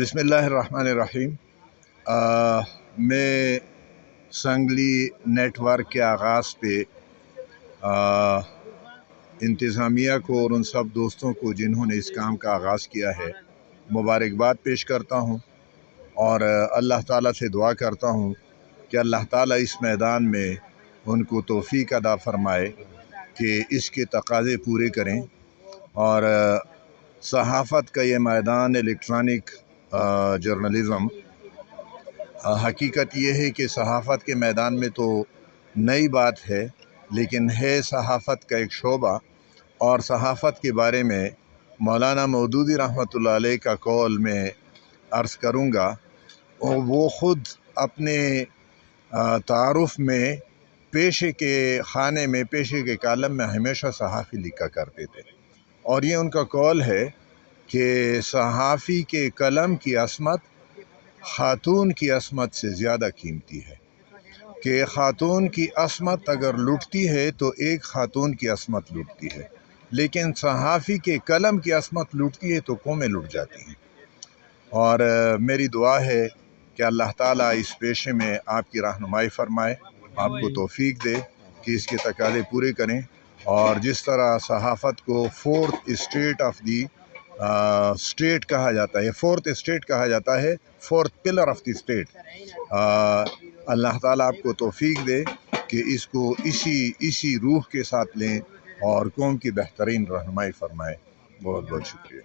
बिस्मिल्लाहिर्रहमानिर्रहीम। मैं संगली नेटवर्क के आगाज़ पे इंतज़ामिया को और उन सब दोस्तों को जिन्होंने इस काम का आगाज़ किया है मुबारकबाद पेश करता हूँ और अल्लाह ताला से दुआ करता हूँ कि अल्लाह ताला इस मैदान में उनको तौफ़ीक अता फ़रमाए कि इसके तकाज़े पूरे करें। और सहाफ़त का ये मैदान, इलेक्ट्रॉनिक जर्नलिज़म, हकीकत ये है कि सहाफ़त के मैदान में तो नई बात है, लेकिन है सहाफ़त का एक शोबा। और सहाफ़त के बारे में मौलाना मौदूदी रहमतुल्लाह अलैह का कौल मैं अर्ज़ करूँगा। और वो ख़ुद अपने तारुफ़ में पेशे के खाने में, पेशे के कालम में हमेशा सहाफ़ी लिखा करते थे। और ये उनका कौल है कि सहाफ़ी के कलम की असमत ख़ातून की असमत से ज़्यादा कीमती है, कि ख़ातून की असमत अगर लुटती है तो एक ख़ातून की असमत लुटती है, लेकिन सहाफ़ी के कलम की असमत लुटती है तो कौमें लुट जाती हैं। और मेरी दुआ है कि अल्लाह ताला इस पेशे में आपकी रहनुमाई फ़रमाए, आपको तौफ़ीक दे कि इसके तकाज़े पूरे करें। और जिस तरह सहाफ़त को fourth state of the state कहा जाता है, फोर्थ स्टेट कहा जाता है, fourth pillar of the state, अल्लाह ताला आपको तौफ़ीक दे कि इसको इसी रूह के साथ लें और कौम की बेहतरीन रहनुमाई फ़रमाए। बहुत बहुत शुक्रिया।